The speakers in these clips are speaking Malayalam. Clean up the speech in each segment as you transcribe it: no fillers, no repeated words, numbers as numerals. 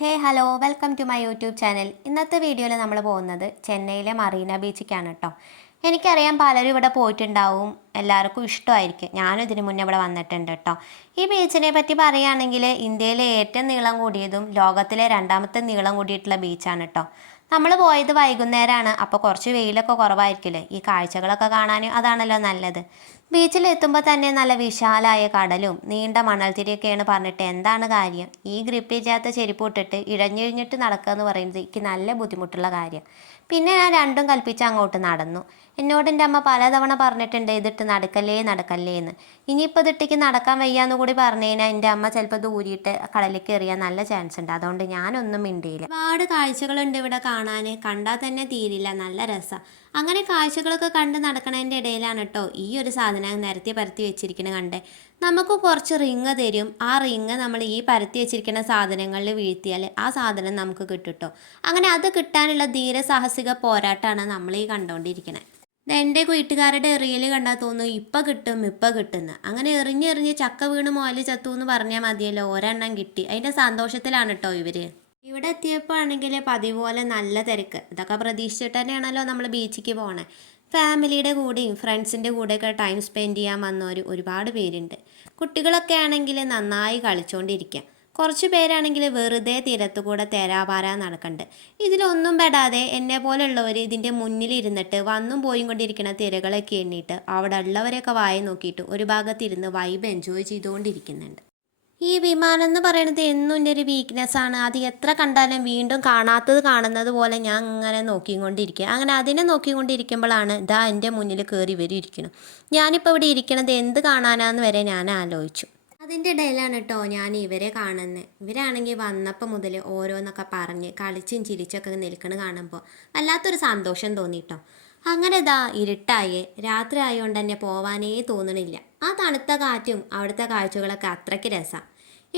Hey hello welcome to my YouTube channel. ഇന്നത്തെ വീഡിയോയിൽ നമ്മൾ പോകുന്നത് ചെന്നൈയിലെ മറീന ബീച്ചിലേക്കാണ് കേട്ടോ. എനിക്കറിയാം പലരും ഇവിടെ പോയിട്ടുണ്ടാവും, എല്ലാവർക്കും ഇഷ്ടമായിരിക്കും. ഞാനും ഇതിന് മുന്നേ ഇവിടെ വന്നിട്ടുണ്ട് കേട്ടോ. ഈ ബീച്ചിനെ പറ്റി പറയുകയാണെങ്കിൽ ഇന്ത്യയിലെ ഏറ്റവും നീളം കൂടിയതും ലോകത്തിലെ രണ്ടാമത്തെ നീളം കൂടിയിട്ടുള്ള ബീച്ചാണ് കേട്ടോ. നമ്മൾ പോയത് വൈകുന്നേരമാണ്, അപ്പോൾ കുറച്ച് വെയിലൊക്കെ കുറവായിരിക്കില്ലേ. ഈ കാഴ്ചകളൊക്കെ കാണാൻ അതാണല്ലോ നല്ലത്. ബീച്ചിലെത്തുമ്പോൾ തന്നെ നല്ല വിശാലമായ കടലും നീണ്ട മണൽത്തിരിയൊക്കെയാണ് പറഞ്ഞിട്ട് എന്താണ് കാര്യം. ഈ ഗ്രിപ്പില്ലാത്ത ചെരുപ്പ് ഇട്ടിട്ട് ഇഴഞ്ഞിഴിഞ്ഞിട്ട് നടക്കുക എന്ന് പറയുന്നത് എനിക്ക് നല്ല ബുദ്ധിമുട്ടുള്ള കാര്യം. പിന്നെ ഞാൻ രണ്ടും കൽപ്പിച്ച് അങ്ങോട്ട് നടന്നു. എന്നോട് എൻ്റെ അമ്മ പലതവണ പറഞ്ഞിട്ടുണ്ട് ഇതിട്ട് നടക്കല്ലേ നടക്കല്ലേ എന്ന്. ഇനിയിപ്പോൾ ഇതിട്ടേക്ക് നടക്കാൻ വയ്യാന്ന് കൂടി പറഞ്ഞു കഴിഞ്ഞാൽ എൻ്റെ അമ്മ ചിലപ്പോൾ ദൂരിയിട്ട് കടലിലേക്ക് എറിയാൻ നല്ല ചാൻസ് ഉണ്ട്. അതുകൊണ്ട് ഞാനൊന്നും മിണ്ടിയില്ല. ഒരുപാട് കാഴ്ചകളുണ്ട് ഇവിടെ കാണാൻ, കണ്ടാൽ തന്നെ തീരില്ല, നല്ല രസമാണ്. അങ്ങനെ കാഴ്ചകളൊക്കെ കണ്ട് നടക്കണതിൻ്റെ ഇടയിലാണ് കേട്ടോ ഈ ഒരു സാധനം നിരത്തി പരത്തി വെച്ചിരിക്കുന്നത് കണ്ടേ. നമുക്ക് കുറച്ച് റിങ് തരും. ആ റിങ് നമ്മൾ ഈ പരത്തി വെച്ചിരിക്കുന്ന സാധനങ്ങളിൽ വീഴ്ത്തിയാൽ ആ സാധനം നമുക്ക് കിട്ടും കേട്ടോ. അങ്ങനെ അത് കിട്ടാനുള്ള ധീരസാഹസിക പോരാട്ടമാണ് നമ്മൾ ഈ കണ്ടുകൊണ്ടിരിക്കുന്നത്. എൻ്റെ വീട്ടുകാരുടെ എറിയൽ കണ്ടാൽ തോന്നും ഇപ്പം കിട്ടും ഇപ്പം കിട്ടുന്നു. അങ്ങനെ എറിഞ്ഞെറിഞ്ഞ് ചക്ക വീണ് മുതൽ ചത്തു എന്ന് പറഞ്ഞാൽ മതിയല്ലോ, ഒരെണ്ണം കിട്ടി. അതിൻ്റെ സന്തോഷത്തിലാണ് കേട്ടോ ഇവർ. ഇവിടെ എത്തിയപ്പോൾ ആണെങ്കിൽ പതിവ് പോലെ നല്ല തിരക്ക്. ഇതൊക്കെ പ്രതീക്ഷിച്ചിട്ട് തന്നെയാണല്ലോ നമ്മൾ ബീച്ചിലേക്ക് പോകണേ. ഫാമിലിയുടെ കൂടെയും ഫ്രണ്ട്സിൻ്റെ കൂടെയൊക്കെ ടൈം സ്പെൻഡ് ചെയ്യാൻ വന്നവർ ഒരുപാട് പേരുണ്ട്. കുട്ടികളൊക്കെ ആണെങ്കിൽ നന്നായി കളിച്ചുകൊണ്ടിരിക്കുക. കുറച്ച് പേരാണെങ്കിൽ വെറുതെ തീരത്തുകൂടെ തേരാപാര നടക്കുന്നുണ്ട്. ഇതിലൊന്നും പെടാതെ എന്നെ പോലെയുള്ളവർ ഇതിൻ്റെ മുന്നിലിരുന്നിട്ട് വന്നും പോയും കൊണ്ടിരിക്കുന്ന തിരകളൊക്കെ എണ്ണിയിട്ട് അവിടെ ഉള്ളവരെയൊക്കെ വായി നോക്കിയിട്ട് ഒരു ഭാഗത്തിരുന്ന് വൈബ് എൻജോയ് ചെയ്തുകൊണ്ടിരിക്കുന്നുണ്ട്. ഈ വിമാനം എന്ന് പറയുന്നത് എന്നും എൻ്റെ ഒരു വീക്ക്നെസ്സാണ്. അത് എത്ര കണ്ടാലും വീണ്ടും കാണാത്തത് കാണുന്നത് പോലെ ഞാൻ ഇങ്ങനെ നോക്കിക്കൊണ്ടിരിക്കുക. അങ്ങനെ അതിനെ നോക്കിക്കൊണ്ടിരിക്കുമ്പോഴാണ് ഇതാ എൻ്റെ മുന്നിൽ കയറി ഇരിക്കണം. ഞാനിപ്പോൾ ഇവിടെ ഇരിക്കണത് എന്ത് കാണാനാന്ന് വരെ ഞാൻ ആലോചിച്ചു. അതിൻ്റെ ഇടയിലാണ് കേട്ടോ ഞാൻ ഇവരെ കാണുന്നത്. ഇവരാണെങ്കിൽ വന്നപ്പോൾ മുതൽ ഓരോന്നൊക്കെ പറഞ്ഞ് കളിച്ചും ചിരിച്ചൊക്കെ നിൽക്കണ കാണുമ്പോൾ വല്ലാത്തൊരു സന്തോഷം തോന്നിട്ടോ. അങ്ങനെ ഇതാ ഇരുട്ടായേ, രാത്രി ആയതുകൊണ്ട് തന്നെ പോവാനേ തോന്നണില്ല. ആ തണുത്ത കാറ്റും അവിടുത്തെ കാഴ്ചകളൊക്കെ അത്രയ്ക്ക് രസമാണ്.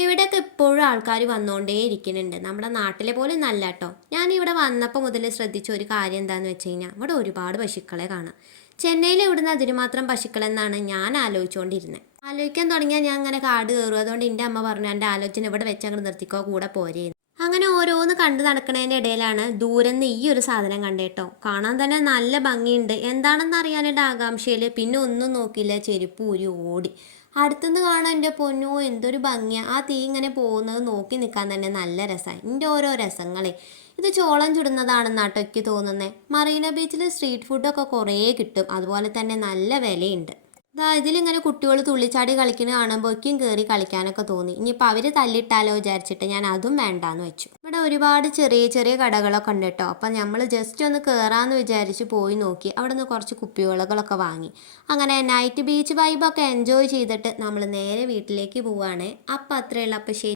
ഇവിടെയൊക്കെ ഇപ്പോഴും ആൾക്കാർ വന്നുകൊണ്ടേ ഇരിക്കുന്നുണ്ട്. നമ്മുടെ നാട്ടിലെ പോലെ നല്ല കേട്ടോ. ഞാൻ ഇവിടെ വന്നപ്പോൾ മുതൽ ശ്രദ്ധിച്ച ഒരു കാര്യം എന്താണെന്ന് വെച്ച് കഴിഞ്ഞാൽ ഇവിടെ ഒരുപാട് പശുക്കളെ കാണാം. ചെന്നൈയിൽ ഇവിടുന്ന് അതിന് മാത്രം പശുക്കളെന്നാണ് ഞാൻ ആലോചിച്ചുകൊണ്ടിരുന്നത്. ആലോചിക്കാൻ തുടങ്ങിയാൽ ഞാൻ അങ്ങനെ കാട് കയറും. അതുകൊണ്ട് എൻ്റെ അമ്മ പറഞ്ഞു എൻ്റെ ആലോചന ഇവിടെ വെച്ച് അങ്ങോട്ട് നിർത്തിക്കോ, കൂടെ പോരേ. അങ്ങനെ ഓരോന്ന് കണ്ടു നടക്കുന്നതിൻ്റെ ഇടയിലാണ് ദൂരെന്ന് ഈ ഒരു സാധനം കണ്ടേട്ടോ. കാണാൻ തന്നെ നല്ല ഭംഗിയുണ്ട്. എന്താണെന്ന് അറിയാനായിട്ട് ആകാംക്ഷയിൽ പിന്നെ ഒന്നും നോക്കിയില്ല, ചെരുപ്പ് ഊരി ഓടി. അടുത്തുനിന്ന് കാണാൻ എൻ്റെ പൊന്നോ എന്തൊരു ഭംഗിയാണ്. ആ തീ ഇങ്ങനെ പോകുന്നത് നോക്കി നിൽക്കാൻ തന്നെ നല്ല രസമായി. എൻ്റെ ഓരോ രസങ്ങളെ ഇത് ചോളം ചുടുന്നതാണെന്നാട്ടോ എനിക്ക് തോന്നുന്നത്. മറീന ബീച്ചിൽ സ്ട്രീറ്റ് ഫുഡൊക്കെ കുറേ കിട്ടും, അതുപോലെ തന്നെ നല്ല വിലയുണ്ട്. ഇതിലിങ്ങനെ കുട്ടികൾ തുള്ളിച്ചാടി കളിക്കുന്ന കാണുമ്പോൾ ഒക്കും കയറി കളിക്കാനൊക്കെ തോന്നി. ഇനിയിപ്പോൾ അവർ തല്ലിട്ടാലോ വിചാരിച്ചിട്ട് ഞാൻ അതും വേണ്ടാന്ന് വെച്ചു. ഇവിടെ ഒരുപാട് ചെറിയ ചെറിയ കടകളൊക്കെ ഉണ്ട് കേട്ടോ. അപ്പം നമ്മൾ ജസ്റ്റ് ഒന്ന് കയറാമെന്ന് വിചാരിച്ച് പോയി നോക്കി. അവിടെ നിന്ന് കുറച്ച് കുപ്പിവെള്ളങ്ങളൊക്കെ വാങ്ങി. അങ്ങനെ നൈറ്റ് ബീച്ച് വൈബൊക്കെ എൻജോയ് ചെയ്തിട്ട് നമ്മൾ നേരെ വീട്ടിലേക്ക് പോവുകയാണ്. അപ്പം അത്രയുള്ള അപ്പം ശരി.